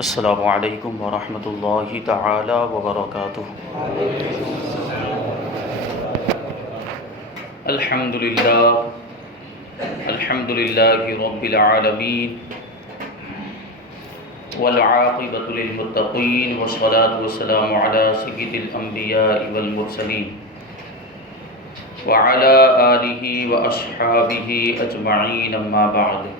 السلام علیکم ورحمۃ اللہ تعالی وبرکاتہ۔ الحمد للہ رب العالمین والعاقبۃ للمتقین والصلاة والسلام علی سید الانبیاء والمرسلین وعلی آلہ واصحابہ اجمعین، اما بعد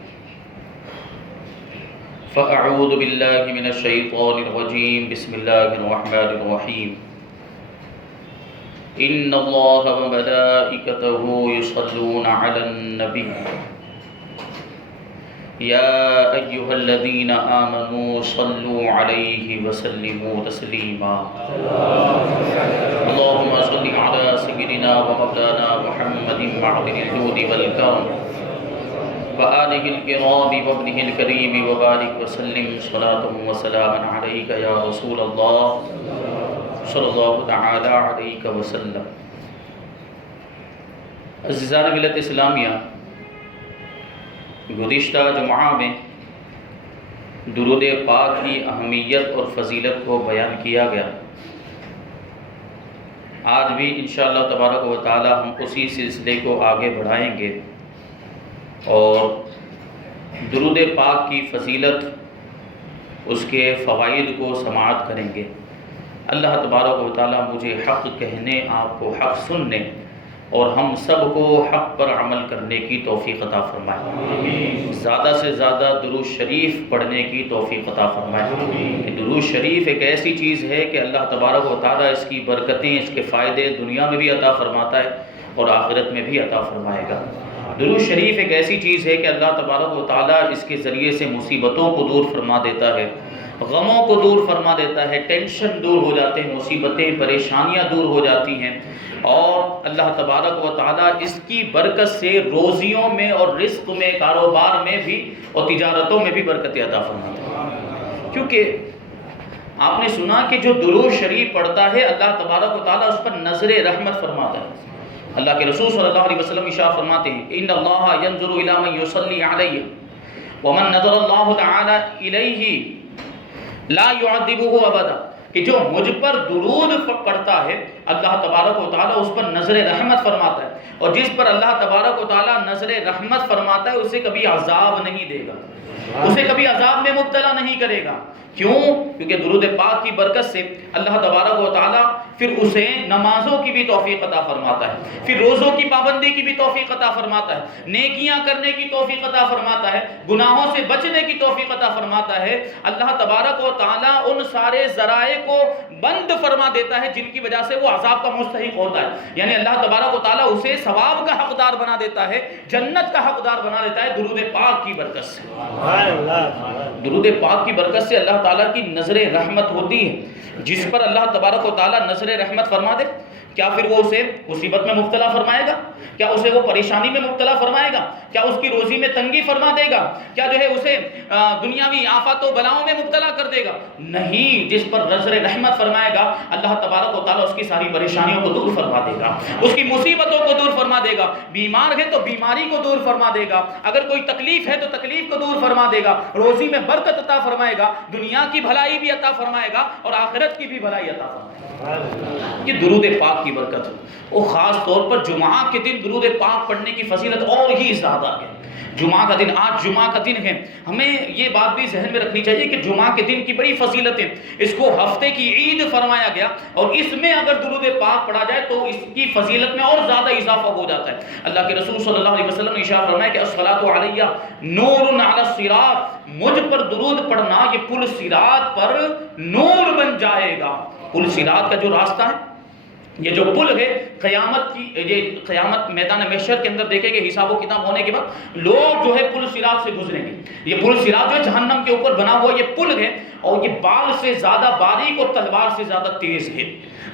فاعوذ باللہ من الشیطان الرجیم، بسم اللہ الرحمن الرحیم۔ ان اللہ وملائکتہ یصلون علی النبی یا ایہا الذین آمنوا صلوا علیہ وسلموا تسلیما۔ اللہم صل علی سیدنا ومولانا محمد معدن الجود والکرم وآلہ الکرام وابنہ الکریم وبارک وسلم صلاۃ وسلاما علیک یا رسول اللہ صلی اللہ تعالی علیہ وسلم۔ عزیزان ملت اسلامیہ، گزشتہ جمعہ میں درود پاک کی اہمیت اور فضیلت کو بیان کیا گیا۔ آج بھی انشاءاللہ تبارک و تعالی ہم اسی سلسلے کو آگے بڑھائیں گے اور درود پاک کی فضیلت، اس کے فوائد کو سماعت کریں گے۔ اللہ تبارک و تعالی مجھے حق کہنے، آپ کو حق سننے اور ہم سب کو حق پر عمل کرنے کی توفیق عطا فرمائے۔ زیادہ سے زیادہ درود شریف پڑھنے کی توفیق عطا فرمائے۔ درود شریف ایک ایسی چیز ہے کہ اللہ تبارک و تعالی اس کی برکتیں، اس کے فائدے دنیا میں بھی عطا فرماتا ہے اور آخرت میں بھی عطا فرمائے گا۔ درود شریف ایک ایسی چیز ہے کہ اللہ تبارک و تعالی اس کے ذریعے سے مصیبتوں کو دور فرما دیتا ہے، غموں کو دور فرما دیتا ہے، ٹینشن دور ہو جاتے ہیں، مصیبتیں پریشانیاں دور ہو جاتی ہیں، اور اللہ تبارک و تعالی اس کی برکت سے روزیوں میں اور رزق میں، کاروبار میں بھی اور تجارتوں میں بھی برکت عطا فرماتا ہے۔ کیونکہ آپ نے سنا کہ جو درود شریف پڑھتا ہے اللہ تبارک و تعالی اس پر نظر رحمت فرماتا ہے۔ اللہ کے رسول صلی اللہ علیہ وسلم ارشاد فرماتے ہیں، ان اللہ ینظر الی من یصلی علیہ ومن نظر اللہ تعالی الیہ لا يعذبه ابدا، کہ جو مجھ پر درود پڑھتا ہے اللہ تبارک و تعالی اس پر نظر رحمت فرماتا ہے، اور جس پر اللہ تبارک و تعالی نظر رحمت فرماتا ہے اسے کبھی عذاب نہیں دے گا، اسے کبھی عذاب میں مبتلا نہیں کرے گا۔ کیوں؟ کیونکہ درود پاک کی برکت سے اللہ تبارک و تعالی پھر اسے نمازوں کی بھی توفیق عطا فرماتا ہے، پھر روزوں کی پابندی کی بھی توفیق عطا فرماتا ہے، نیکیاں کرنے کی توفیق عطا فرماتا ہے، گناہوں سے بچنے کی توفیق عطا فرماتا ہے۔ اللہ تبارک و تعالی ان سارے ذرائع کو بند فرما دیتا ہے جن کی وجہ سے وہ عذاب کا مستحق ہوتا ہے، یعنی اللہ تبارک و تعالی اسے ثواب کا حقدار بنا دیتا ہے، جنت کا حقدار بنا دیتا ہے درود پاک کی برکت سے۔ درود پاک کی برکت سے اللہ تعالیٰ کی نظر رحمت ہوتی ہے۔ جس پر اللہ تبارک و تعالیٰ نظر رحمت فرما دے، کیا پھر وہ اسے مصیبت میں مبتلا فرمائے گا؟ کیا اسے وہ پریشانی میں مبتلا فرمائے گا؟ کیا اس کی روزی میں تنگی فرما دے گا؟ کیا جو ہے اسے دنیاوی آفات و بلاؤں میں مبتلا کر دے گا؟ نہیں، جس پر نظر رحمت فرمائے گا اللہ تبارک و تعالیٰ اس کی ساری پریشانیوں کو دور فرما دے گا، اس کی مصیبتوں کو دور فرما دے گا۔ بیمار ہے تو بیماری کو دور فرما دے گا، اگر کوئی تکلیف ہے تو تکلیف کو دور فرما دے گا، روزی میں برکت عطا فرمائے گا، دنیا کی بھلائی بھی عطا فرمائے گا اور آخرت کی بھی بھلائی عطا فرمائے گا۔ یہ درود پاک کی برکت ہے، اور خاص طور پر جمعہ کے دن درود پاک پڑھنے کی فضیلت اور ہی زیادہ ہے۔ جمعہ کا دن، آج جمعہ کا دن ہے، ہمیں یہ بات بھی ذہن میں رکھنی چاہیے کہ جمعہ کے دن کی بڑی فضیلت ہے، اس کو ہفتے کی عید فرمایا گیا، اور اس میں اگر درود پاک پڑھا جائے تو اس کی فضیلت میں اور زیادہ اضافہ ہو جاتا ہے۔ اللہ کے رسول صلی اللہ علیہ وسلم نے ارشاد فرمایا کہ الصلاۃ علیہ نور علی الصراط، مجھ پر درود پڑھنا یہ پل صراط پر نور بن جائے گا۔ پل صراط کا جو راستہ ہے، یہ جو پل ہے قیامت میدان محشر کے اندر دیکھیں گے، حساب و کتاب ہونے کے بعد لوگ جو ہے پل صراط سے گزریں گے۔ یہ پل صراط جو ہے جہنم کے اوپر بنا ہوا یہ پل ہے، اور یہ بال سے زیادہ باریک اور تلوار سے زیادہ تیز ہے۔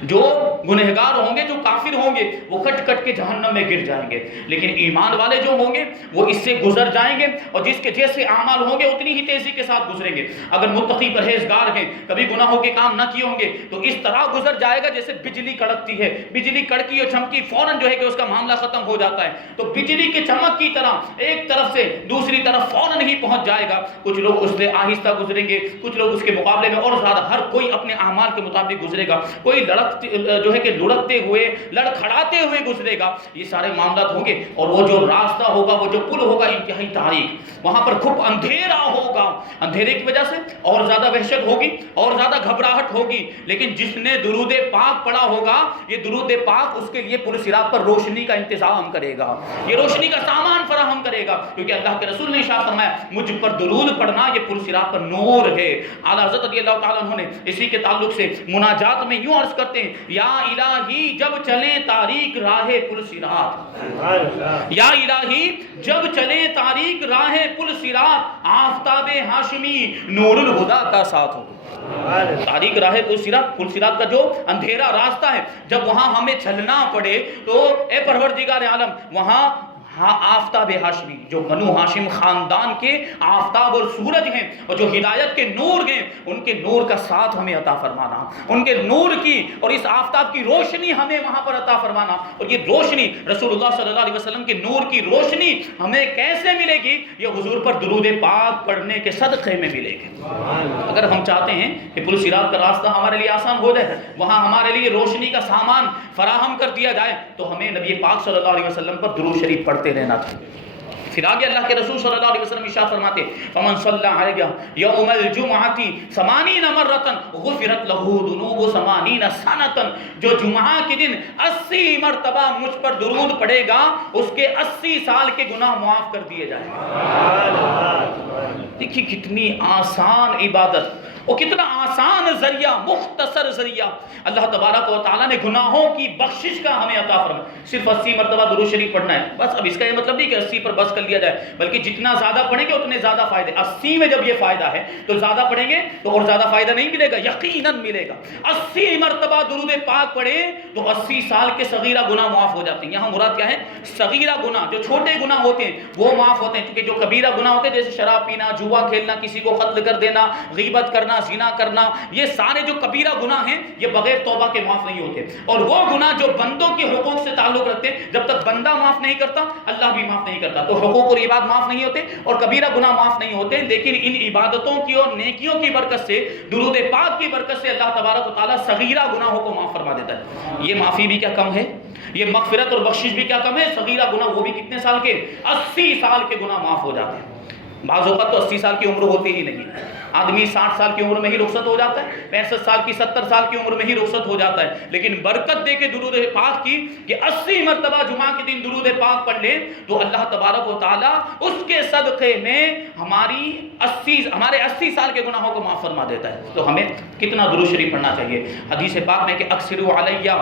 جو گنہگار ہوں گے، جو کافر ہوں گے، وہ کٹ کٹ کے جہنم میں گر جائیں گے، لیکن ایمان والے جو ہوں گے وہ اس سے گزر جائیں گے، اور جس کے جیسے اعمال ہوں گے اتنی ہی تیزی کے ساتھ گزریں گے۔ اگر متقی پرہیزگار ہیں، کبھی گناہوں کے کام نہ کیے ہوں گے، تو اس طرح گزر جائے گا جیسے بجلی کڑکتی ہے، بجلی کڑکی کڑکی اور چمکی فوراً جو ہے کہ اس کا معاملہ ختم ہو جاتا ہے. تو بجلی کی چمک کی طرح ایک طرف سے دوسری طرف فوراً ہی پہنچ جائے گا. کچھ لوگ اس سے آہستہ گزریں گے, کچھ لوگ اس کے مقابلے میں اور زیادہ, ہر کوئی اپنے اعمال کے مطابق گزرے گا. کوئی جو ہے کہ لڑکتے ہوئے لڑکھڑاتے ہوئے گزرے گا. یہ سارے معاملات ہوں گے. اور وہ جو راستہ ہوگا, وہ جو پل ہوگا, انتہائی تاریک, وہاں پر خوب اندھیرا ہوگا. اندھیرے کی وجہ سے اور زیادہ وحشت ہوگی, اور زیادہ گھبراہٹ ہوگی. لیکن جس نے درود پاک پڑھا ہوگا, یہ درود پاک اس کے لیے پل صراط پر روشنی کا انتظام کرے گا, یہ روشنی کا سامان فراہم کرے گا. کیونکہ اللہ کے رسول نے ارشاد فرمایا مجھ پر درود پڑھنا یہ پل صراط پر نور ہے. اعلیٰ حضرت رضی اللہ تعالیٰ عنہ نے اسی کے تعلق سے مناجات میں یوں عرض کرتے ہیں, یا الہی جب چلے تاریک راہ پل صراط, یا الہی جب چلے تاریک راہ پل صراط, آفتاب ہاشمی نور الہدا کا ساتھ ہو. تاریک راہ پل صراط کا جو اندھیرا راستہ ہے, جب وہاں ہمیں چلنا پڑے تو اے پروردگار عالم وہاں آفتاب ہاشمی, جو بنو ہاشم خاندان کے آفتاب اور سورج ہیں اور جو ہدایت کے نور ہیں, ان کے نور کا ساتھ ہمیں عطا فرمانا, ان کے نور کی اور اس آفتاب کی روشنی ہمیں وہاں پر عطا فرمانا. اور یہ روشنی رسول اللہ صلی اللہ علیہ وسلم کے نور کی روشنی ہمیں کیسے ملے گی؟ یہ حضور پر درود پاک پڑھنے کے صدقے میں ملے گی. اگر ہم چاہتے ہیں کہ پل صراط کا راستہ ہمارے لیے آسان ہو جائے, وہاں ہمارے لیے روشنی کا سامان فراہم کر دیا جائے, تو ہمیں نبی پاک صلی اللہ علیہ وسلم پر درود شریف پڑھتے رہنا چاہیے. پھر آگے اللہ کے رسول صلی اللہ علیہ وسلم ارشاد فرماتے فمن صلی علیہ یوم الجمعۃ 80 مرۃ غفرت له ذنوب 80 سنۃ, جو جمعہ کے دن 80 مرتبہ مجھ پر درود پڑھے گا اس کے 80 سال کے گناہ معاف کر دیے جائیں گے. دیکھیے کتنی آسان عبادت اور کتنا آسان ذریعہ, مختصر ذریعہ اللہ تبارک و تعالیٰ نے گناہوں کی بخشش کا ہمیں عطا فرمایا. صرف 80 مرتبہ درود شریف پڑھنا ہے بس. اب اس کا یہ مطلب نہیں کہ 80 پر بس کر لیا جائے, بلکہ جتنا زیادہ پڑھیں گے اتنے زیادہ فائدے. 80 میں جب یہ فائدہ ہے تو زیادہ پڑھیں گے تو اور زیادہ فائدہ نہیں ملے گا, یقیناً ملے گا. 80 مرتبہ درود پاک پڑھے تو 80 سال کے صغیرہ گناہ معاف ہو جاتے ہیں. یہاں مراد کیا ہے؟ صغیرہ گناہ, جو چھوٹے گناہ ہوتے ہیں وہ معاف ہوتے ہیں. کیونکہ جو کبیرہ گناہ ہوتے ہیں جیسے شراب پینا, جوا کھیلنا, کسی کو قتل کر دینا, غیبت کرنا, زنا کرنا, یہ سارے جو کبیرہ گناہ ہیں یہ بغیر توبہ کے معاف نہیں ہوتے. اور وہ گناہ جو بندوں کے حقوق سے تعلق رکھتے ہیں, جب تک بندہ معاف نہیں کرتا اللہ بھی معاف نہیں کرتا. تو حقوق اور عبادت معاف نہیں ہوتے اور کبیرہ گناہ معاف نہیں ہوتے. لیکن ان عبادتوں کی اور نیکیوں کی برکت سے, درود پاک کی برکت سے اللہ تبارک و تعالیٰ صغیرہ گناہوں کو معاف فرما دیتا ہے. یہ معافی بھی کیا کم ہے, یہ مغفرت اور بخشش بھی کیا کم ہے. صغیرہ گناہ وہ بھی کتنے سال کے؟ 80 سال کے گناہ معاف ہو جاتے ہیں. بعض اوقات تو 80 سال کی عمر ہوتی ہی نہیں, آدمی 60 سال کی عمر میں ہی رخصت ہو جاتا ہے, 65 سال کی 70 سال کی عمر میں ہی رخصت ہو جاتا ہے. لیکن برکت دے کے درود پاک کی کہ 80 مرتبہ جمعہ کے دن درود پاک پڑھ لے تو اللہ تبارک و تعالیٰ اس کے صدقے میں ہمارے 80 سال کے گناہوں کو معاف فرما دیتا ہے. تو ہمیں کتنا درود شریف پڑھنا چاہیے؟ حدیث پاک میں کہ اکثروا علیہ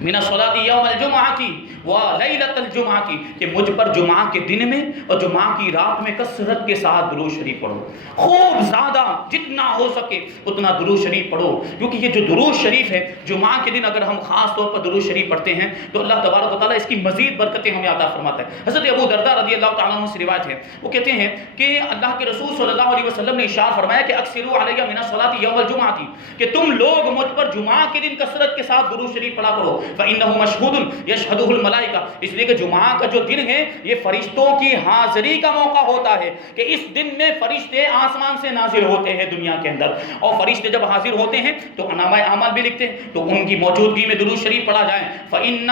من الصلاۃ یوم الجمعۃ و لیلۃ الجمعۃ, کہ مجھ پر جمعہ کے دن میں اور جمعہ کی رات میں کثرت کے ساتھ درود شریف پڑھو. خوب زیادہ جتنا ہو سکے اتنا درود شریف پڑھو. کیونکہ یہ جو درود شریف ہے جمعہ کے دن اگر ہم خاص طور پر درود شریف پڑھتے ہیں تو اللہ تبارک و تعالیٰ اس کی مزید برکتیں ہمیں عطا فرماتا ہے. حضرت ابو درداء رضی اللہ تعالیٰ عنہ سے روایت ہے, وہ کہتے ہیں کہ اللہ کے رسول صلی اللہ علیہ وسلم نے ارشاد فرمایا کہ اکثروا علیہ من الصلاۃ یوم الجمعۃ, کہ تم لوگ مجھ پر جمعہ کے دن کثرت کے ساتھ درود شریف پڑھا کرو. فإنه مشهود يشهده الملائکہ, اس لیے کہ جمعہ کا جو دن ہے یہ فرشتوں کی حاضری کا موقع ہوتا ہے کہ اس دن میں فرشتے آسمان سے نازل ہوتے ہیں دنیا کے اندر, اور فرشتے جب حاضر ہوتے ہیں تو نامہ اعمال بھی لکھتے ہیں. تو ان کی موجودگی میں درود شریف پڑھا جائے. فإن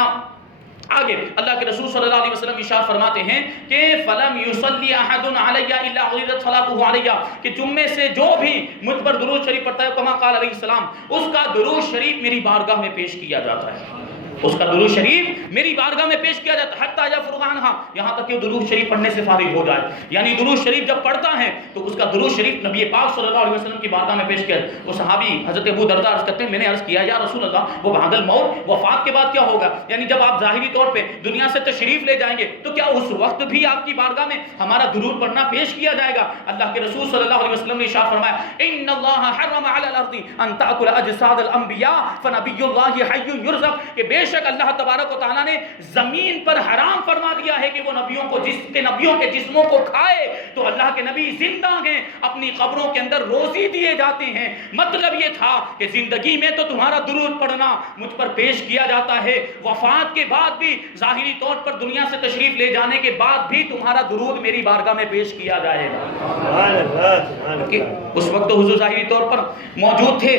آگے اللہ کے رسول صلی اللہ علیہ وسلم ارشاد فرماتے ہیں کہ فلم یصلی احد علی الا عرضت صلاته علی, کہ تم میں سے جو بھی مجھ پر درود شریف پڑھتا ہے کما قال علیہ السلام, اس کا درود شریف میری بارگاہ میں پیش کیا جاتا ہے. اس کا درود شریف میری بارگاہ میں پیش کیا جاتا ہے, حتی یفرغ عنہا, یہاں تک کہ درود شریف پڑھنے سے فارغ ہو جائے. یعنی درود شریف جب پڑھتا ہے تو اس کا درود شریف نبی پاک صلی اللہ علیہ وسلم کی بارگاہ میں پیش کیا. وہ صحابی حضرت ابو درداء عرض کرتے ہیں, میں نے عرض کیا یا رسول اللہ وہ بعد الموت, وفات کے بعد کیا ہوگا؟ یعنی جب آپ ظاہری طور پہ دنیا سے تشریف لے جائیں گے تو کیا اس وقت بھی آپ کی بارگاہ میں ہمارا درود پڑھنا پیش کیا جائے گا؟ اللہ کے رسول صلی اللہ علیہ وسلم نے ارشاد فرمایا ان اللہ حرم علی الارض ان تاکل اجساد الانبیاء فنبی اللہ حی یرزق, کہ بے شک اللہ تبارک و تعالیٰ نے زمین پر حرام فرما دیا ہے کہ وہ نبیوں کے جسموں کو کھائے، تو اللہ کے نبی زندہ ہیں، اپنی قبروں کے اندر روزی دیے جاتے ہیں۔ مطلب یہ تھا کہ زندگی میں تو تمہارا درود پڑھنا مجھ پر پیش کیا جاتا ہے، وفات کے بعد بھی ظاہری طور پر دنیا سے تشریف لے جانے کے بعد بھی تمہارا درود میری بارگاہ میں پیش کیا جائے گا۔ کہ اس وقت تو حضور ظاہری طور پر موجود تھے،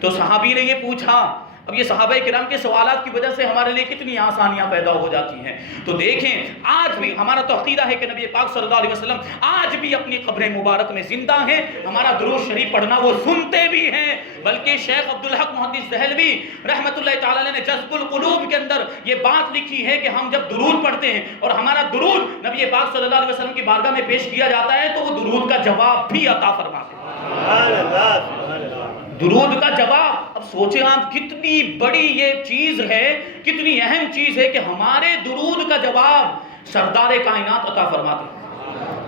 تو صحابی نے یہ پوچھا۔ اب یہ صحابہ کرام کے سوالات کی وجہ سے ہمارے لیے کتنی آسانیاں پیدا ہو جاتی ہیں۔ تو دیکھیں آج بھی ہمارا تو عقیدہ ہے کہ نبی پاک صلی اللہ علیہ وسلم آج بھی اپنی قبر مبارک میں زندہ ہیں، ہمارا درود شریف پڑھنا وہ سنتے بھی ہیں۔ بلکہ شیخ عبدالحق محدث دہلوی رحمۃ اللہ تعالیٰ علیہ نے جذب القلوب کے اندر یہ بات لکھی ہے کہ ہم جب درود پڑھتے ہیں اور ہمارا درود نبی پاک صلی اللہ علیہ وسلم کی بارگاہ میں پیش کیا جاتا ہے تو وہ درود کا جواب بھی عطا فرماتے ہیں۔ درود کا جواب، اب سوچیں آپ کتنی بڑی یہ چیز ہے، کتنی اہم چیز ہے کہ ہمارے درود کا جواب سردار کائنات عطا فرماتے ہیں۔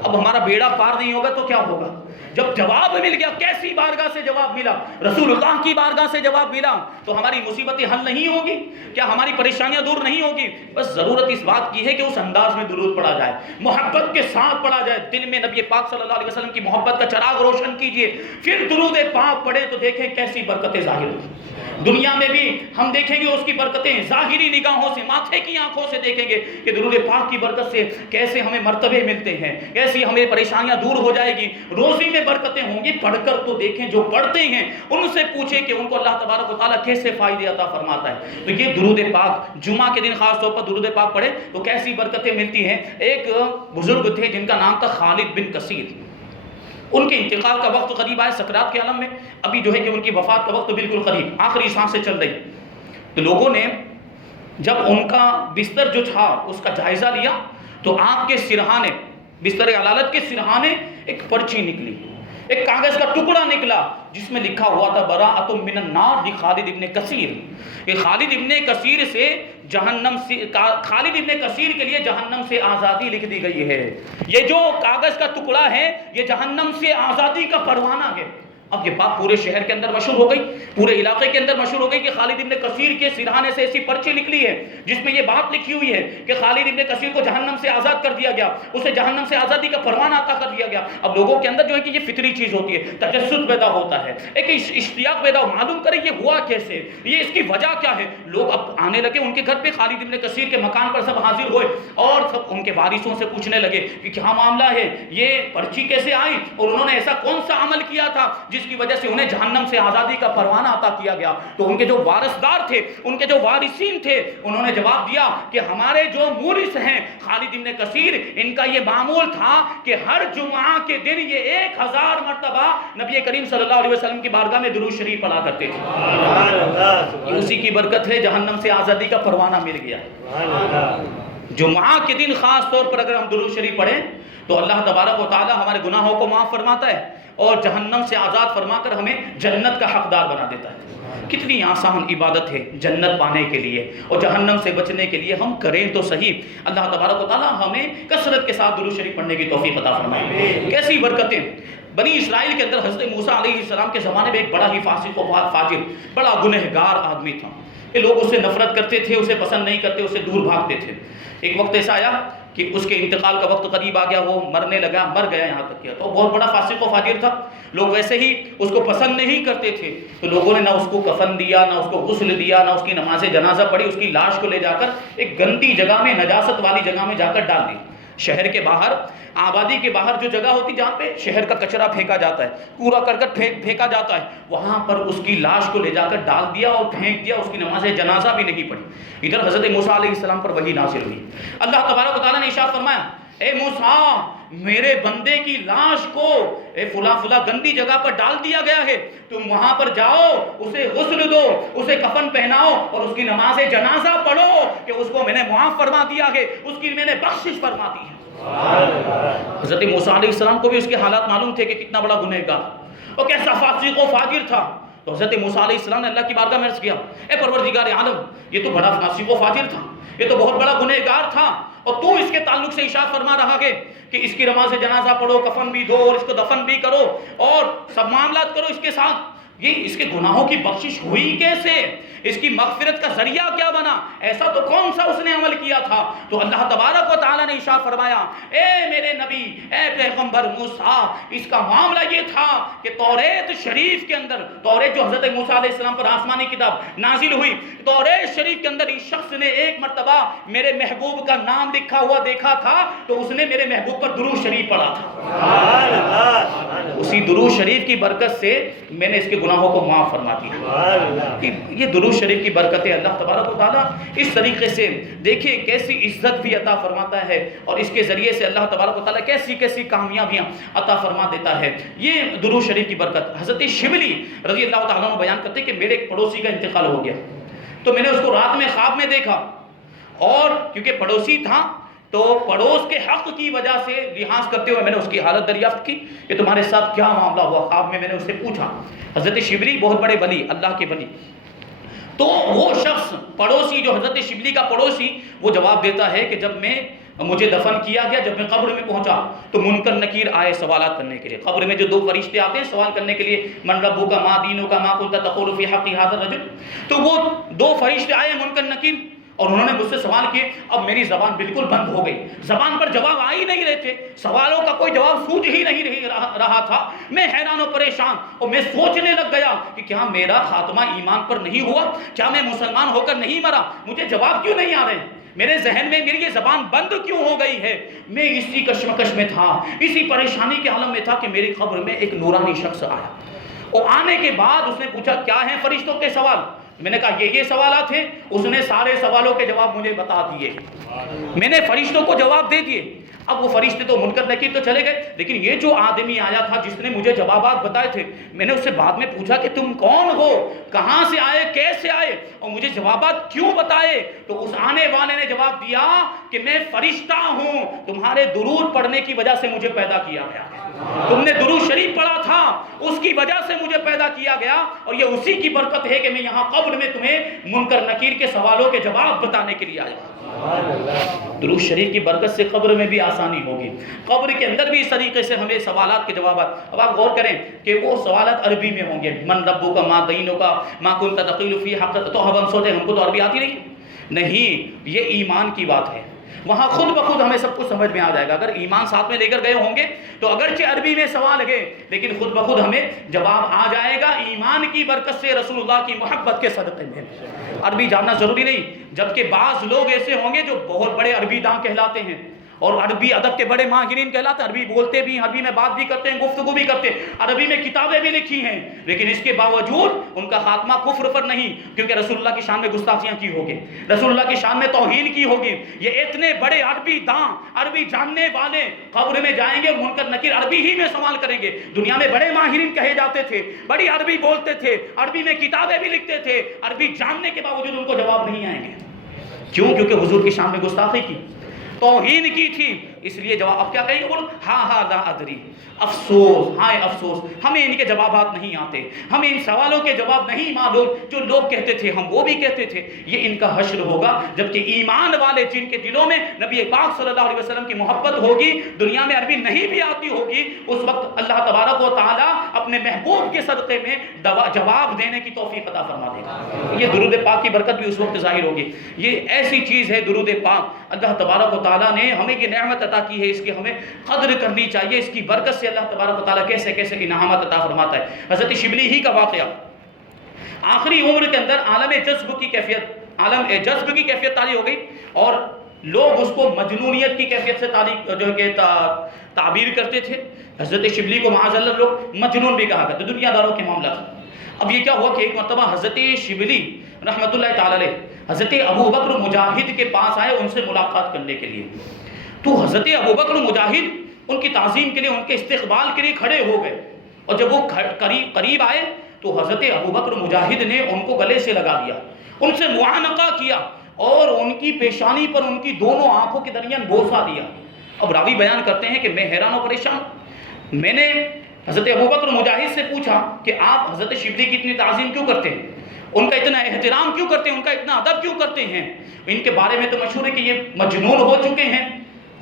اب ہمارا بیڑا پار نہیں ہوگا تو کیا ہوگا؟ جب جواب مل گیا، کیسی بارگاہ سے جواب ملا؟ رسول اللہ کی بارگاہ سے جواب ملا، تو ہماری مصیبتیں حل نہیں ہوگی کیا؟ ہماری پریشانیاں دور نہیں ہوگی؟ بس ضرورت اس بات کی ہے کہ اس انداز میں درود پڑھا جائے، محبت کے ساتھ پڑھا جائے، دل میں نبی پاک صلی اللہ علیہ وسلم کی محبت کا چراغ روشن کیجئے، پھر درود پاک پڑھیں تو دیکھیں کیسی برکتیں ظاہر ہوتی۔ دنیا میں بھی ہم دیکھیں گے اس کی برکتیں، ظاہری نگاہوں سے، ماتھے کی آنکھوں سے دیکھیں گے کہ درود پاک کی برکت سے کیسے ہمیں مرتبے ملتے ہیں، کیسی ہمیں پریشانیاں دور ہو جائے گی، روزی میں برکتیں ہوں گی۔ پڑھ کر تو دیکھیں، جو پڑھتے ہیں ان سے پوچھیں کہ ان کو اللہ تبارک و تعالیٰ کیسے فائدے عطا فرماتا ہے۔ تو یہ درود پاک جمعہ کے دن خاص طور پر درود پاک پڑھیں تو کیسی برکتیں ملتی ہیں۔ ایک بزرگ تھے جن کا نام تھا خالد بن کثیر، ان کے انتقال کا وقت قریب آئے، سکرات کے عالم میں، ابھی جو ہے کہ ان کی وفات کا وقت بالکل قریب، آخری سانسیں چل رہی۔ تو لوگوں نے جب ان کا بستر جو تھا اس کا جائزہ لیا تو آپ کے سرہانے، بستر عدالت کے سرہانے ایک پرچی نکلی، ایک کاغذ کا ٹکڑا نکلا جس میں لکھا ہوا تھا براءۃ من النار لخالد ابن کثیر۔ یہ خالد ابن کثیر سے جہنم سے، خالد ابن کثیر کے لیے جہنم سے آزادی لکھ دی گئی ہے۔ یہ جو کاغذ کا ٹکڑا ہے یہ جہنم سے آزادی کا پروانہ ہے۔ اب یہ بات پورے شہر کے اندر مشہور ہو گئی، پورے علاقے کے اندر مشہور ہو گئی کہ خالد ابن کثیر کے سرہانے سے ایسی پرچی نکلی ہے جس میں یہ بات لکھی ہوئی ہے کہ خالد ابن کثیر کو جہنم سے آزاد کر دیا گیا، اسے جہنم سے آزادی کا پروانہ عطا کر دیا گیا۔ اب لوگوں کے اندر جو ہے کہ یہ فطری چیز ہوتی ہے، تجسس پیدا ہوتا ہے، ایک اشتیاق پیدا ہو، معلوم کرے یہ ہوا کیسے، یہ اس کی وجہ کیا ہے۔ لوگ اب آنے لگے ان کے گھر پہ، خالد ابن کثیر کے مکان پر سب حاضر ہوئے اور سب ان کے وارثوں سے پوچھنے لگے کہ کیا معاملہ ہے، یہ پرچی کیسے آئی اور انہوں نے ایسا کون سا عمل کیا تھا جس کی وجہ سے انہیں جہنم سے آزادی کا پروانہ عطا کیا گیا۔ تو ان کے جو وارثدار تھے، ان کے جو وارثین تھے، انہوں نے جواب دیا کہ ہمارے جو مورث ہیں خالد ابن کثیر، ان کا یہ معمول تھا کہ ہر جمعہ کے دن یہ 1000 مرتبہ نبی کریم صلی اللہ علیہ وسلم کی بارگاہ میں درود شریف پڑھا کرتے تھے۔ اسی کی برکت ہے جہنم سے آزادی کا پروانہ مل گیا۔ جمعہ کے دن خاص طور پر اگر ہم درود شریف پڑھیں تو اللہ تبارک و تعالی ہمارے گناہوں کو معاف فرماتا ہے اور جہنم سے آزاد فرما کر ہمیں جنت کا حقدار بنا دیتا ہے۔ کتنی آسان عبادت ہے جنت پانے کے لیے اور جہنم سے بچنے کے لیے، ہم کریں تو صحیح۔ اللہ تبارک و تعالی ہمیں کثرت کے ساتھ درود شریف پڑھنے کی توفیق عطا فرمائے۔ کیسی برکتیں! بنی اسرائیل کے اندر حضرت موسیٰ علیہ السلام کے زمانے میں ایک بڑا ہی فاسق و فاجر، بڑا گنہگار آدمی تھا۔ یہ لوگ اس سے نفرت کرتے تھے، اسے پسند نہیں کرتے، اسے دور بھاگتے تھے۔ ایک وقت ایسا آیا کہ اس کے انتقال کا وقت قریب آ گیا، وہ مرنے لگا، مر گیا یہاں تک کیا، تو بہت بڑا فاسق و فاجر تھا، لوگ ویسے ہی اس کو پسند نہیں کرتے تھے۔ تو لوگوں نے نہ اس کو کفن دیا، نہ اس کو غسل دیا، نہ اس کی نماز جنازہ پڑھی، اس کی لاش کو لے جا کر ایک گندی جگہ میں، نجاست والی جگہ میں جا کر ڈال دی۔ شہر کے باہر، آبادی کے باہر جو جگہ ہوتی جہاں پہ شہر کا کچرا پھینکا جاتا ہے، کوڑا کرکٹ پھینکا جاتا ہے، وہاں پر اس کی لاش کو لے جا کر ڈال دیا اور پھینک دیا، اس کی نماز جنازہ بھی نہیں پڑھی۔ ادھر حضرت موسیٰ علیہ السلام پر وحی نازل ہوئی۔ اللہ تبارک و تعالیٰ نے ارشاد فرمایا، اے موسیٰ، میرے بندے کی لاش کو فلاں گندی جگہ پر ڈال دیا گیا ہے، تم وہاں پر جاؤ، اسے غسل دو، اسے کفن پہناؤ اور اس کی نماز جنازہ پڑھو کہ اس کو میں نے معاف فرما دیا ہے، اس کی میں نے بخشش فرما دی ہے۔ حضرت موسیٰ علیہ السلام کو بھی اس کے حالات معلوم تھے کہ کتنا بڑا گنہگار اور کیسا فاسق و فاجر تھا۔ تو حضرت موسیٰ علیہ السلام نے اللہ کی بارگاہ میں عرض کیا، اے پروردگار عالم، یہ تو بڑا فاسق و فاجر تھا، یہ تو بہت بڑا گنہگار تھا، اور تو اس کے تعلق سے ارشاد فرما رہا ہے کہ اس کی نماز جنازہ پڑھو، کفن بھی دو اور اس کو دفن بھی کرو اور سب معاملات کرو اس کے ساتھ۔ یہ اس کے گناہوں کی بخشش ہوئی کیسے، اس کی مغفرت کا ذریعہ کیا بنا، ایسا تو کون سا اس نے عمل کیا تھا؟ تو اللہ تبارک و تعالیٰ نے ارشاد فرمایا، اے میرے نبی، اے پیغمبر موسیٰ، اس کا معاملہ یہ تھا کہ توریت شریف کے اندر، توریت جو حضرت موسیٰ علیہ السلام پر آسمانی کتاب نازل ہوئی، توریت شریف کے اندر اس شخص نے ایک مرتبہ میرے محبوب کا نام لکھا ہوا دیکھا تھا تو اس نے میرے محبوب پر درود شریف پڑھا تھا، اسی درود شریف کی برکت سے میں نے اس کے گناہوں کو معاف فرما دیا۔ یہ درود شریف کی برکتیں اللہ تبارک و تعالیٰ اس طریقے سے دیکھیں کیسی عزت بھی عطا فرماتا ہے، اور اس کے ذریعے سے اللہ تبارک و تعالیٰ کیسی کیسی کامیابیاں عطا فرما دیتا ہے۔ یہ درود شریف کی برکت حضرت شبلی رضی اللہ تعالیٰ عنہ بیان کرتے ہیں کہ میرے ایک پڑوسی کا انتقال ہو گیا، تو میں نے اس کو رات میں خواب میں دیکھا، اور کیونکہ پڑوسی تھا تو پڑوس کے حق کی وجہ سے لحاظ کرتے ہوئے میں نے اس کی حالت دریافت کی کہ تمہارے ساتھ کیا معاملہ ہوا۔ خواب میں نے اس سے پوچھا، حضرت شبلی بہت بڑے ولی، اللہ کے ولی، تو وہ شخص پڑوسی جو حضرت شبلی کا پڑوسی وہ جواب دیتا ہے کہ جب مجھے دفن کیا گیا، جب میں قبر میں پہنچا تو منکر نکیر آئے سوالات کرنے کے لیے۔ قبر میں جو دو فرشتے آتے ہیں سوال کرنے کے لیے، من ربک ما دینک ما کنت تقول فی حق ھذا الرجل، تو وہ دو فرشتے آئے منکر نکیر اور انہوں نے مجھ سے سوال کیے۔ اب میری زبان بالکل بند ہو گئی، زبان پر جواب آ ہی نہیں رہے تھے، سوالوں کا کوئی جواب سوچ ہی نہیں رہا تھا۔ میں حیران و پریشان، اور میں سوچنے لگ گیا کہ کیا میرا خاتمہ ایمان پر نہیں ہوا، کیا میں مسلمان ہو کر نہیں مرا، مجھے جواب کیوں نہیں آ رہے، میرے ذہن میں میری یہ زبان بند کیوں ہو گئی ہے۔ میں اسی کشمکش میں تھا، اسی پریشانی کے عالم میں تھا کہ میری قبر میں ایک نورانی شخص آیا، اور آنے کے بعد اس نے پوچھا کیا ہیں فرشتوں کے سوال، میں نے کہا یہ سوالات ہیں، اس نے سارے سوالوں کے جواب مجھے بتا دیے، میں نے فرشتوں کو جواب دے دیے۔ اب وہ فرشتے تو منکر نکیر تو چلے گئے، لیکن یہ جو آدمی آیا تھا جس نے مجھے جوابات بتائے تھے، میں نے اس سے بعد میں پوچھا کہ تم کون ہو، کہاں سے آئے، کیسے آئے، اور مجھے جوابات کیوں بتائے؟ تو اس آنے والے نے جواب دیا کہ میں فرشتہ ہوں، تمہارے درود پڑھنے کی وجہ سے مجھے پیدا کیا گیا، تم نے درود شریف پڑھا تھا اس کی وجہ سے مجھے پیدا کیا گیا، اور یہ اسی کی برکت ہے کہ میں یہاں قبر میں تمہیں منکر نکیر کے سوالوں کے جواب بتانے کے لیے آیا۔ درود شریف کی برکت سے قبر میں بھی آسانی ہوگی، قبر کے اندر بھی اس طریقے سے ہمیں سوالات کے جوابات۔ اب آپ غور کریں کہ وہ سوالات عربی میں ہوں گے، من ربک ما دینک ما کنت تقول فی حق، تو ہم سوچیں ہم کو تو عربی آتی نہیں، یہ ایمان کی بات ہے، وہاں خود بخود ہمیں سب کچھ سمجھ میں آ جائے گا۔ اگر ایمان ساتھ میں لے کر گئے ہوں گے تو اگرچہ عربی میں سوال ہے لیکن خود بخود ہمیں جواب آ جائے گا، ایمان کی برکت سے، رسول اللہ کی محبت کے صدقے میں۔ عربی جاننا ضروری نہیں، جبکہ بعض لوگ ایسے ہوں گے جو بہت بڑے عربی داں کہلاتے ہیں اور عربی ادب کے بڑے ماہرین کہلاتے ہیں، عربی بولتے بھی ہیں، عربی میں بات بھی کرتے ہیں، گفتگو بھی کرتے ہیں، عربی میں کتابیں بھی لکھی ہیں، لیکن اس کے باوجود ان کا خاتمہ کفر پر نہیں، کیونکہ رسول اللہ کی شان میں گستاخیاں کی ہوگی، رسول اللہ کی شان میں توہین کی ہوگی۔ یہ اتنے بڑے عربی داں، عربی جاننے والے قبر میں جائیں گے، منکر نکیر عربی ہی میں سوال کریں گے۔ دنیا میں بڑے ماہرین کہے جاتے تھے، بڑی عربی بولتے تھے، عربی میں کتابیں بھی لکھتے تھے، عربی جاننے کے باوجود ان کو جواب نہیں آئیں گے، کیوں؟ کیونکہ حضور کی شان میں گستاخی کی، توہین کی تھی، اس لیے جواب اب کیا کہیں گے، بول ہاں لا ادری، افسوس، ہائے افسوس، ہمیں ان کے جوابات نہیں آتے، ہمیں ان سوالوں کے جواب نہیں معلوم، جو لوگ کہتے تھے ہم وہ بھی کہتے تھے۔ یہ ان کا حشر ہوگا جبکہ ایمان والے جن کے دلوں میں نبی پاک صلی اللہ علیہ وسلم کی محبت ہوگی، دنیا میں عربی نہیں بھی آتی ہوگی، اس وقت اللہ تبارک و تعالیٰ اپنے محبوب کے صدقے میں جواب دینے کی توفیق عطا فرما دے گا۔ یہ درود پاک کی برکت بھی اس وقت ظاہر ہوگی۔ یہ ایسی چیز ہے درود پاک، اللہ تبارک و تعالیٰ نے ہمیں یہ نعمت عطا کی ہے، اس کی ہمیں قدر کرنی چاہیے، اس کی برکت سے اللہ تبارک و تعالیٰ کیسے کیسے انعامات عطا فرماتا ہے۔ حضرت شبلی ہی کا واقعہ، آخری عمر کے اندر عالم جذب کی کیفیت تاری ہو گئی، اور لوگ اس کو مجنونیت کی کیفیت سے تعبیر کرتے تھے۔ حضرت شبلی کو معاذ اللہ لوگ مجنون بھی کہا کرتے، دنیا داروں کے معاملہ تھا۔ اب یہ کیا ہوا کہ ایک مرتبہ حضرت شبلی رحمۃ اللہ تعالی علیہ حضرت ابو بکر مجاہد کے پاس آئے ان سے ملاقات کرنے کے لیے، تو حضرت ابو بکر مجاہد ان کی تعظیم کے لیے، ان کے استقبال کے لیے کھڑے ہو گئے، اور جب وہ قریب آئے تو حضرت ابو بکر مجاہد نے ان کو گلے سے لگا دیا، ان سے معانقہ کیا، اور ان کی پیشانی پر ان کی دونوں آنکھوں کے درمیان بوسہ دیا۔ اب راوی بیان کرتے ہیں کہ میں حیران و پریشان، میں نے حضرت ابو بکر مجاہد سے پوچھا کہ آپ حضرت شبلی کی اتنی تعظیم کیوں کرتے ہیں، ان کا اتنا احترام کیوں کرتے ہیں، ان کا اتنا ادب کیوں کرتے ہیں؟ ان کے بارے میں تو مشہور ہے کہ یہ مجنون ہو چکے ہیں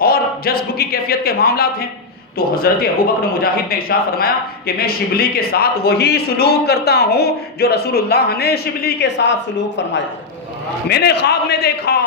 اور جذب کی کیفیت کے معاملات ہیں، تو حضرت ابوبکر مجاہد نے ارشاد فرمایا کہ میں شبلی کے ساتھ وہی سلوک کرتا ہوں جو رسول اللہ نے شبلی کے ساتھ سلوک فرمایا۔ میں نے خواب میں دیکھا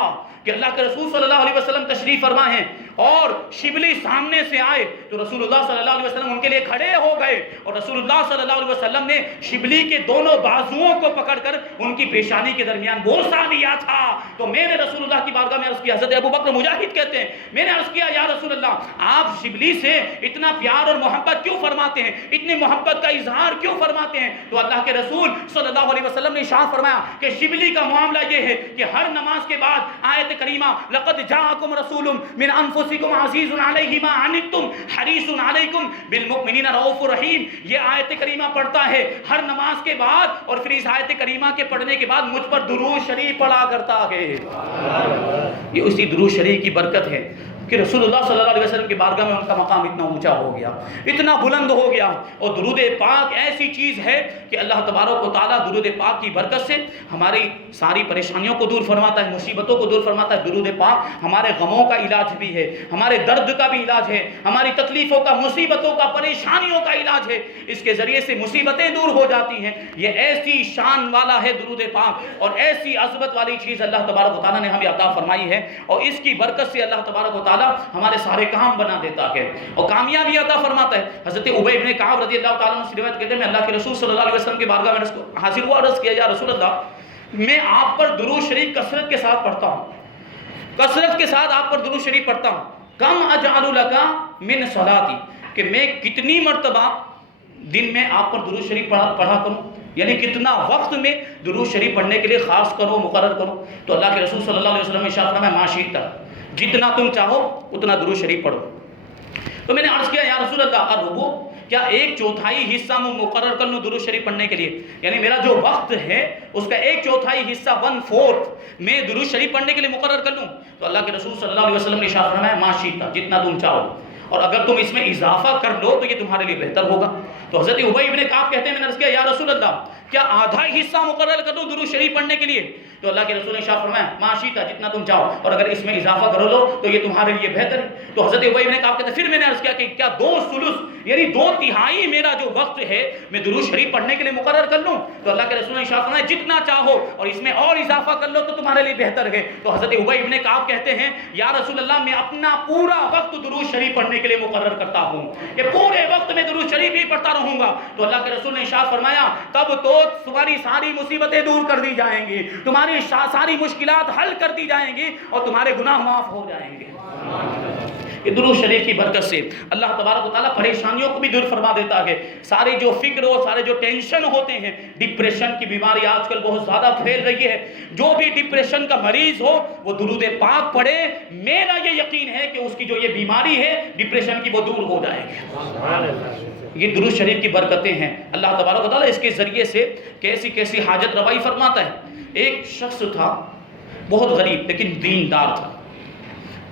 کہ اللہ کے رسول صلی اللہ علیہ وسلم تشریف فرما ہیں اور شبلی سامنے سے آئے تو رسول اللہ صلی اللہ علیہ وسلم ان کے لیے کھڑے ہو گئے، اور رسول اللہ صلی اللہ علیہ وسلم نے شبلی کے دونوں بازوؤں کو پکڑ کر ان کی پیشانی کے درمیان بوسہ دیا تھا۔ تو میں نے رسول اللہ کی بارگاہ میں عرض کیا، حضرت ابوبکر مجاہد کہتے ہیں، میں نے عرض کیا یا رسول اللہ آپ شبلی سے اتنا پیار اور محبت کیوں فرماتے ہیں، اتنی محبت کا اظہار کیوں فرماتے ہیں؟ تو اللہ کے رسول صلی اللہ علیہ وسلم نے ارشاد فرمایا کہ شبلی کا معاملہ یہ ہے کہ ہر نماز کے بعد آیت کریمہ لقد جاءکم رسول من انفسکم عزیز علیہ ما عنتم حریص علیکم بالمؤمنین رؤوف رحیم، یہ آیت کریمہ پڑھتا ہے ہر نماز کے بعد، اور پھر اس آیت کریمہ کے پڑھنے کے بعد مجھ پر درود شریف پڑھا کرتا ہے۔ یہ اسی درود شریف کی برکت ہے کہ رسول اللہ صلی اللہ علیہ وسلم کی بارگاہ میں ان کا مقام اتنا اونچا ہو گیا، اتنا بلند ہو گیا۔ اور درود پاک ایسی چیز ہے کہ اللہ تبارک و تعالیٰ درود پاک کی برکت سے ہماری ساری پریشانیوں کو دور فرماتا ہے، مصیبتوں کو دور فرماتا ہے۔ درود پاک ہمارے غموں کا علاج بھی ہے، ہمارے درد کا بھی علاج ہے، ہماری تکلیفوں کا، مصیبتوں کا، پریشانیوں کا علاج ہے۔ اس کے ذریعے سے مصیبتیں دور ہو جاتی ہیں۔ یہ ایسی شان والا ہے درود پاک، اور ایسی عظمت والی چیز اللہ تبارک و تعالیٰ نے ہمیں عطا فرمائی ہے، اور اس کی برکت سے اللہ تبارک و تعالیٰ ہمارے سارے کام بنا دیتا ہے اور کامیابی عطا فرماتا ہے۔ حضرت ابی بن کعب رضی اللہ تعالیٰ عنہ سے روایت کہتے ہیں، میں اللہ کے رسول صلی اللہ علیہ وسلم کی بارگاہ میں حاضر ہوا، عرض کیا یا رسول اللہ میں آپ پر درود شریف کثرت کے ساتھ پڑھتا ہوں، کثرت کے ساتھ آپ پر درود شریف پڑھتا ہوں، کم اجعل لک من صلاتی، کہ میں کتنی مرتبہ دن میں آپ پر درود شریف پڑھا کروں، یعنی کتنا وقت میں درود شریف پڑھنے کے لیے خاص کرو، مقرر کرو؟ تو اللہ کے رسول صلی اللہ علیہ وسلم نے ارشاد فرمایا ما شئت، جتنا تم چاہو اتنا درود شریف پڑھو۔ تو میں نے عرض کیا یا رسول اللہ الربع، کیا 1/4 حصہ میں مقرر کر لوں درود شریف پڑھنے کے لیے؟ یعنی میرا جو وقت ہے اس کا 1/4 حصہ 1/4 میں درود شریف پڑھنے کے لیے مقرر کر لوں؟ تو اللہ کے رسول صلی اللہ علیہ وسلم نے ارشاد فرمایا ما شئت، جتنا تم چاہو، اور اگر تم اس میں اضافہ کر لو تو یہ تمہارے لیے بہتر ہوگا۔ تو حضرت ابی بن کعب کہتے ہیں میں نے عرض کیا یا رسول اللہ کیا آدھا حصہ مقرر کر دوں درود شریف پڑھنے کے لیے؟ تو اللہ کے رسول نے ارشاد فرمایا ما شئت، جتنا تم چاہو، اور اگر اس میں اضافہ کر لو تو یہ تمہارے لیے بہتر ہے۔ تو حضرت ابی بن کعب کہتے ہیں پھر میں نے عرض کیا کہ کیا 2/3 یعنی 2/3 میرا جو وقت ہے میں درود شریف پڑھنے کے لیے مقرر کر لوں؟ تو اللہ کے رسول نے ارشاد فرمایا جتنا چاہو اور اس میں اور اضافہ کر لو تو تمہارے لیے بہتر ہے۔ تو حضرت ابی بن کعب کہتے ہیں یا رسول اللہ میں اپنا پورا وقت درود شریف پڑھنے کے لیے مقرر کرتا ہوں کہ پورے وقت میں درود شریف ہی پڑھتا رہوں گا۔ تو اللہ کے رسول نے ارشاد فرمایا تب تو تمہاری ساری مصیبتیں دور کر دی جائیں گی، تمہاری ساری مشکلات حل کر دی جائیں گی، اور تمہارے گناہ معاف ہو جائیں گے۔ کہ درود شریف کی برکت سے اللہ تبارک و تعالیٰ پریشانیوں کو بھی دور فرما دیتا ہے۔ سارے جو فکر اور سارے جو ٹینشن ہوتے ہیں، ڈپریشن کی بیماری آج کل بہت زیادہ پھیل رہی ہے، جو بھی ڈپریشن کا مریض ہو وہ درود پاک پڑھے، میرا یہ یقین ہے کہ اس کی جو یہ بیماری ہے ڈپریشن کی وہ دور ہو جائے گی۔ یہ درود شریف کی برکتیں ہیں۔ اللہ تبارک و تعالیٰ اس کے ذریعے سے کیسی کیسی حاجت روائی فرماتا ہے۔ ایک شخص تھا بہت غریب لیکن دیندار تھا،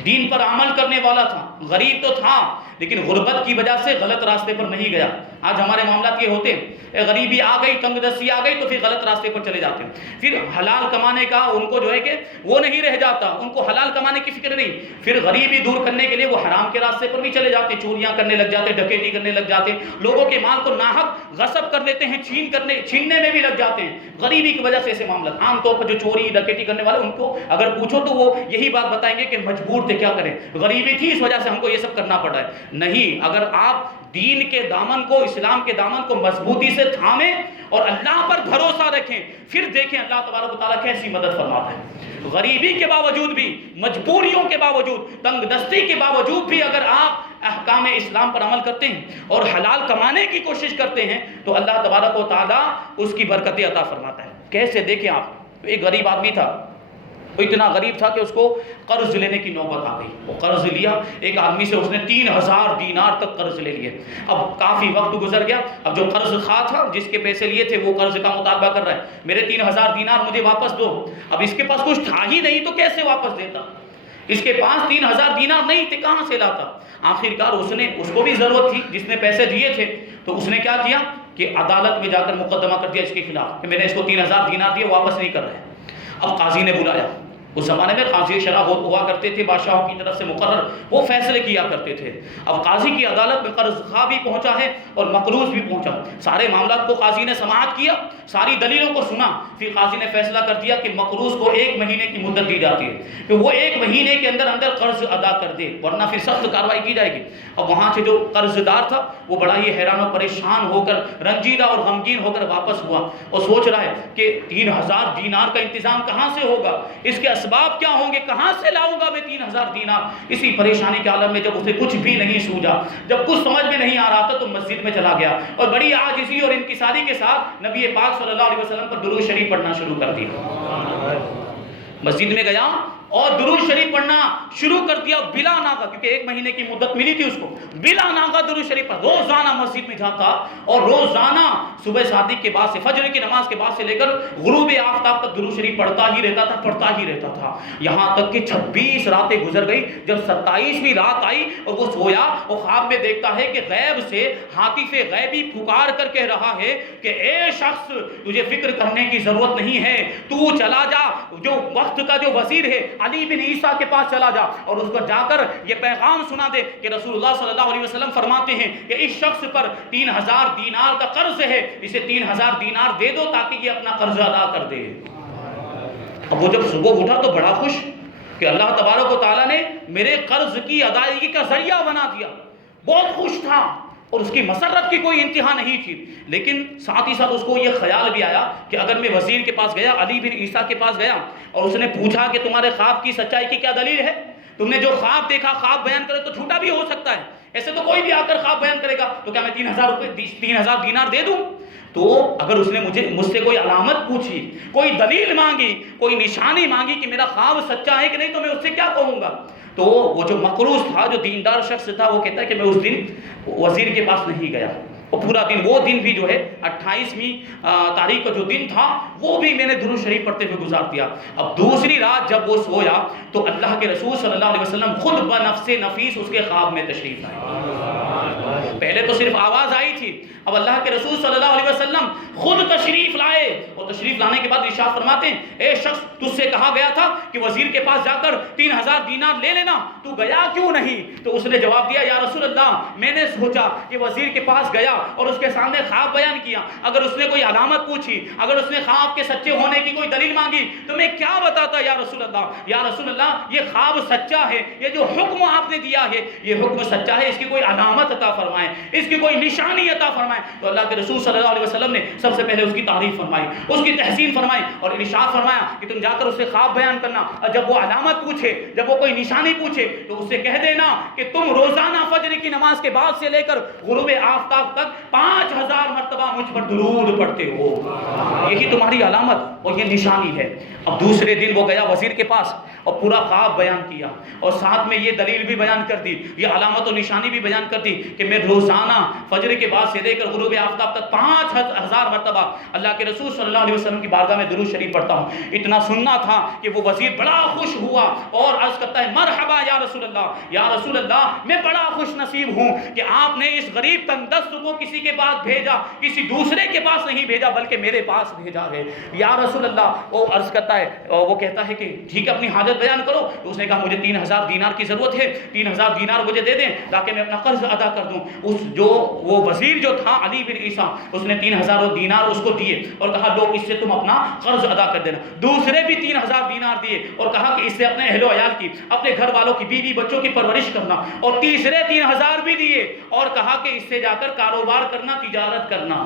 دین پر عمل کرنے والا تھا، غریب تو تھا لیکن غربت کی وجہ سے غلط راستے پر نہیں گیا۔ آج ہمارے معاملات یہ ہوتے ہیں، غریبی آ گئی، تنگ دستی آ گئی تو پھر غلط راستے پر چلے جاتے ہیں، پھر حلال کمانے کا ان کو جو ہے کہ وہ نہیں رہ جاتا، ان کو حلال کمانے کی فکر نہیں، پھر غریبی دور کرنے کے لیے وہ حرام کے راستے پر بھی چلے جاتے، چوریاں کرنے لگ جاتے، ڈکیتی کرنے لگ جاتے، لوگوں کے مال کو ناحق غصب کر لیتے ہیں، چھیننے میں بھی لگ جاتے ہیں۔ غریبی کی وجہ سے ایسے معاملات عام طور پر جو چوری ڈکیتی کرنے والے ان کو اگر پوچھو تو وہ یہی بات بتائیں گے کہ مجبور تھے، کیا کریں، غریبی تھی اس وجہ سے ہم کو یہ سب کرنا پڑا ہے۔ نہیں، اگر آپ دین کے دامن کو، اسلام کے دامن کو مضبوطی سے تھامیں اور اللہ پر بھروسہ رکھیں، پھر دیکھیں اللہ تبارک و تعالیٰ کیسی مدد فرماتا ہے۔ غریبی کے باوجود بھی، مجبوریوں کے باوجود، تنگ دستی کے باوجود بھی اگر آپ احکام اسلام پر عمل کرتے ہیں اور حلال کمانے کی کوشش کرتے ہیں تو اللہ تبارک و تعالیٰ اس کی برکتیں عطا فرماتا ہے۔ کیسے دیکھیں آپ، ایک غریب آدمی تھا، وہ اتنا غریب تھا کہ اس کو قرض لینے کی نوبت آ گئی، وہ قرض لیا ایک آدمی سے، اس نے 3000 دینار تک قرض لے لیے۔ اب کافی وقت گزر گیا، اب جو قرض خواہ تھا جس کے پیسے لیے تھے وہ قرض کا مطالبہ کر رہا ہے، میرے 3000 دینار مجھے واپس دو۔ اب اس کے پاس کچھ تھا ہی نہیں تو کیسے واپس دیتا، اس کے پاس 3000 دینار نہیں تھے، کہاں سے لاتا؟ آخرکار اس کو بھی ضرورت تھی، جس نے پیسے دیے تھے، تو اس نے کیا کیا کہ عدالت میں جا کر مقدمہ کر دیا اس کے خلاف کہ میں نے اس کو 3000 دینار دیے، واپس نہیں کر رہے۔ اب قاضی نے بلایا، اس زمانے میں قاضی شرع ہوا کرتے تھے، بادشاہوں کی طرف سے مقرر، وہ فیصلے کیا کرتے تھے۔ اب قاضی کی عدالت میں قرض خواہ بھی پہنچا ہے اور مقروض بھی پہنچا، سارے معاملات کو قاضی نے سماعت کیا، ساری دلیلوں کو سنا، پھر قاضی نے فیصلہ کر دیا کہ مقروض کو 1 مہینے کی مدت دی جاتی ہے کہ وہ 1 مہینے کے اندر اندر قرض ادا کر دے، ورنہ پھر سخت کارروائی کی جائے گی۔ اب وہاں سے جو قرض دار تھا وہ بڑا ہی حیران و پریشان ہو کر، رنجیدہ اور غمگین ہو کر واپس ہوا اور سوچ رہا ہے کہ 3000 دینار کا انتظام کہاں سے ہوگا، اس کے اسباب کیا ہوں گے، کہاں سے لاؤں گا میں 3000 دینار۔ اسی پریشانی کے عالم میں جب اسے کچھ بھی نہیں سوجا، جب کچھ سمجھ میں نہیں آ رہا تھا، تو مسجد میں چلا گیا اور بڑی عاجزی اور انکساری کے ساتھ نبی پاک صلی اللہ علیہ وسلم پر درود شریف پڑھنا شروع کر دیا۔ مسجد میں گیا اور درود شریف پڑھنا شروع کر دیا بلا ناغہ، کیونکہ 1 مہینے کی مدت ملی تھی اس کو، بلا ناغہ درود شریف پڑھ، روزانہ مسجد میں جاتا اور روزانہ صبح صادق کے بعد سے، فجر کی نماز کے بعد سے لے کر غروب آفتاب تک درود شریف پڑھتا ہی رہتا تھا، یہاں تک کہ 26 راتیں گزر گئی۔ جب 27ویں رات آئی اور وہ سویا، وہ خواب میں دیکھتا ہے کہ غیب سے ہاتف غیبی پکار کر کہہ رہا ہے کہ اے شخص، تجھے فکر کرنے کی ضرورت نہیں ہے، تو چلا جا، جو وقت کا جو وزیر ہے علی بن عیسیٰ کے پاس چلا جا اور اس کو جا کر یہ پیغام سنا دے کہ رسول اللہ صلی اللہ علیہ وسلم فرماتے ہیں کہ اس شخص پر 3000 دینار کا قرض ہے، اسے 3000 دینار دے دو تاکہ یہ اپنا قرض ادا کر دے۔ اب وہ جب صبح اٹھا تو بڑا خوش کہ اللہ تبارک و تعالیٰ نے میرے قرض کی ادائیگی کا ذریعہ بنا دیا، بہت خوش تھا اور اس کی مسرت کی کوئی انتہا نہیں تھی۔ لیکن ساتھ ہی ساتھ اس کو یہ خیال بھی آیا کہ اگر میں وزیر کے پاس گیا، علی بن عیسیٰ کے پاس گیا اور اس نے پوچھا کہ تمہارے خواب کی سچائی کی کیا دلیل ہے، تم نے جو خواب دیکھا خواب بیان کرے تو جھوٹا بھی ہو سکتا ہے، ایسے تو کوئی بھی آ کر خواب بیان کرے گا، تو کیا میں 3000 دینار دے دوں؟ تو اگر اس نے مجھ سے کوئی علامت پوچھی، کوئی دلیل مانگی، کوئی نشانی مانگی کہ میرا خواب سچا ہے کہ نہیں، تو میں اس سے کیا کہوں گا؟ تو وہ جو مقروض تھا، جو دیندار شخص تھا، وہ کہتا ہے کہ میں اس دن وزیر کے پاس نہیں گیا، اور پورا دن، وہ دن بھی جو ہے 28ویں تاریخ کا جو دن تھا، وہ بھی میں نے درود شریف پڑھتے ہوئے گزار دیا۔ اب دوسری رات جب وہ سویا تو اللہ کے رسول صلی اللہ علیہ وسلم خود بنفس نفیس اس کے خواب میں تشریف لائے۔ پہلے تو صرف آواز آئی تھی، اب اللہ کے رسول صلی اللہ علیہ وسلم خود تشریف لائے، اور تشریف لانے کے بعد ارشاد فرماتے ہیں اے شخص، تجھ سے کہا گیا تھا کہ وزیر کے پاس جا کر 3000 دینار لے لینا، تو گیا کیوں نہیں؟ تو اس نے جواب دیا یا رسول اللہ، میں نے سوچا کہ وزیر کے پاس گیا اور اس کے سامنے خواب بیان کیا، اگر اس نے کوئی علامت پوچھی، اگر اس نے خواب کے سچے ہونے کی کوئی دلیل مانگی تو میں کیا بتاتا یا رسول اللہ، یا رسول اللہ یہ خواب سچا ہے، یہ جو حکم آپ نے دیا ہے یہ حکم سچا ہے، اس کی کوئی علامت عطا فرمائیں، اس کی کوئی نشانی عطا فرمائیں۔ تو اللہ کے رسول صلی اللہ علیہ وسلم نے سب سے پہلے اس کی تعریف فرمائی، اس کی تحسین فرمائی اور ارشاد فرمایا کہ تم جا کر اس سے خواب بیان کرنا، اور جب وہ علامت پوچھے، جب وہ کوئی نشانی پوچھے تو اس سے کہہ دینا کہ تم روزانہ فجر کی نماز کے بعد سے لے کر غروب آفتاب تک 5000 مرتبہ مجھ پر درود پڑھتے ہو، یہی تمہاری علامت اور یہ نشانی ہے۔ اب دوسرے دن وہ گیا وزیر کے پاس اور پورا خواب بیان کیا اور ساتھ میں یہ دلیل بھی بیان کر دی، یہ علامت و نشانی بھی بیان کر دی کہ میں روزانہ فجر کے بعد سے لے کر غروب آفتاب تک 5000 مرتبہ اللہ کے رسول صلی اللہ علیہ وسلم کی بارگاہ میں درود شریف پڑھتا ہوں۔ اتنا سننا تھا کہ وہ وزیر بڑا خوش ہوا اور عرض کرتا ہے مرحبا یا رسول اللہ، یا رسول اللہ میں بڑا خوش نصیب ہوں کہ آپ نے اس غریب تندرست کو کسی کے پاس بھیجا، کسی دوسرے کے پاس نہیں بھیجا بلکہ میرے پاس بھیجا ہے یا رسول اللہ۔ وہ عرض کرتا ہے، وہ کہتا ہے کہ ٹھیک ہے اپنی حاجت بیان کرو۔ تو اس نے کہا مجھے 3000 دینار کی ضرورت ہے، 3000 دینار مجھے دے دیں تاکہ میں اپنا قرض ادا کر دوں۔ وہ وزیر جو تھا علی بن عیسیٰ، اس نے 3000 دینار اس کو دیے اور کہا لو اس سے تم اپنا قرض ادا کر دینا۔ دوسرے بھی 3000 دینار دیے اور کہا کہ اس سے اپنے اہل و عیال کی، اپنے گھر والوں کی، بیوی بچوں کی پرورش کرنا، اور تیسرے 3000 بھی دیے اور کہا کہ اس سے جا کر کاروبار کرنا، تجارت کرنا۔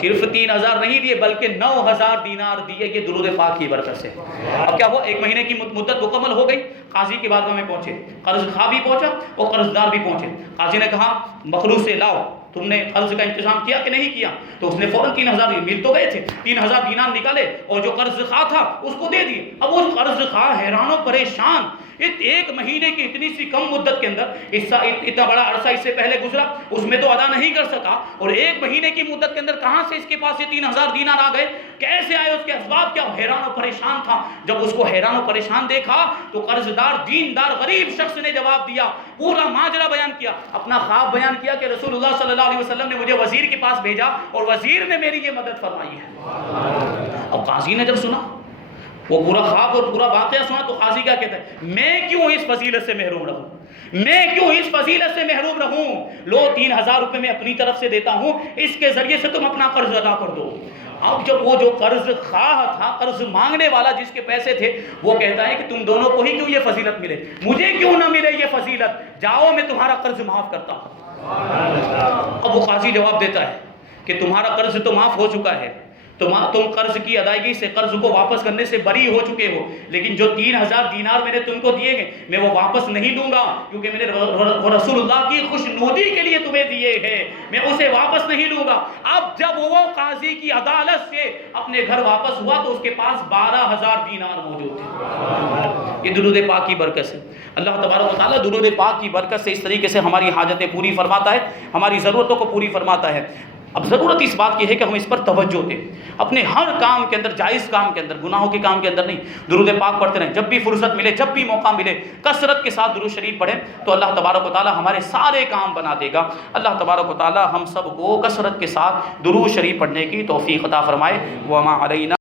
صرف 3000 نہیں دیے بلکہ 9000 دینار دیے یہ درود پاک کی برکت سے۔ اب کیا ہوا، 1 مہینے کی مدت مکمل ہو گئی، قاضی کی بارگاہ میں پہنچے، قرض خواہ بھی پہنچا اور قرض دار بھی پہنچے۔ قاضی نے کہا مخلوق سے لاؤ، تم نے قرض کا انتظام کیا کہ نہیں کیا؟ تو اس نے فوراً 3000 مل تو گئے تھے، 3000 دینار نکالے اور جو قرض خواہ تھا اس کو دے دیے۔ اب وہ قرض خواہ حیران و پریشان، 1 مہینے کی اتنی سی کم مدت کے اندر اتنا بڑا عرصہ اس سے پہلے گزرا، اس میں تو ادا نہیں کر سکا، اور 1 مہینے کی مدت کے اندر کہاں سے اس کے پاس یہ 3000 دینار آ گئے، کیسے آئے، اس کے اسباب کیا؟ حیران و پریشان تھا۔ جب اس کو حیران و پریشان دیکھا تو قرض دار دیندار غریب شخص نے جواب دیا، پورا ماجرا بیان کیا، اپنا خواب بیان کیا کہ رسول اللہ صلی اللہ علیہ وسلم نے مجھے وزیر کے پاس بھیجا اور وزیر نے میری یہ مدد فرمائی ہے۔ اب قاضی نے جب سنا وہ پورا خواب اور پورا واقعہ سنا تو قاضی کیا کہتا ہے، میں کیوں اس فضیلت سے محروم رہوں، میں کیوں اس فضیلت سے محروم رہوں، لو 3000 روپے میں اپنی طرف سے دیتا ہوں، اس کے ذریعے سے تم اپنا قرض ادا کر دو۔ اب جب وہ جو قرض خواہ تھا، قرض مانگنے والا جس کے پیسے تھے، وہ کہتا ہے کہ تم دونوں کو ہی کیوں یہ فضیلت ملے، مجھے کیوں نہ ملے یہ فضیلت، جاؤ میں تمہارا قرض معاف کرتا ہوں۔ اب وہ قاضی جواب دیتا ہے کہ تمہارا قرض تو معاف ہو چکا ہے، تم قرض کی ادائیگی سے، قرض کو واپس کرنے سے بری ہو چکے ہو، لیکن جو 3000 دینار میں نے تم کو دیے گئے میں وہ واپس نہیں لوں گا، کیونکہ میں نے رسول اللہ کی خوشنودی کے لیے تمہیں دیے ہیں، میں اسے واپس نہیں لوں گا۔ اب جب وہ قاضی کی عدالت سے اپنے گھر واپس ہوا تو اس کے پاس 12000 دینار موجود تھے۔ یہ درود پاک کی برکت سے اللہ تبارک و تعالیٰ درود پاک کی برکت سے اس طریقے سے ہماری حاجتیں پوری فرماتا ہے، ہماری ضرورتوں کو پوری فرماتا ہے۔ اب ضرورت اس بات کی ہے کہ ہم اس پر توجہ دیں، اپنے ہر کام کے اندر، جائز کام کے اندر، گناہوں کے کام کے اندر نہیں، درود پاک پڑھتے رہیں، جب بھی فرصت ملے، جب بھی موقع ملے کثرت کے ساتھ درود شریف پڑھیں تو اللہ تبارک و تعالیٰ ہمارے سارے کام بنا دے گا۔ اللہ تبارک و تعالیٰ ہم سب کو کثرت کے ساتھ درود شریف پڑھنے کی توفیق عطا فرمائے۔ وما علینا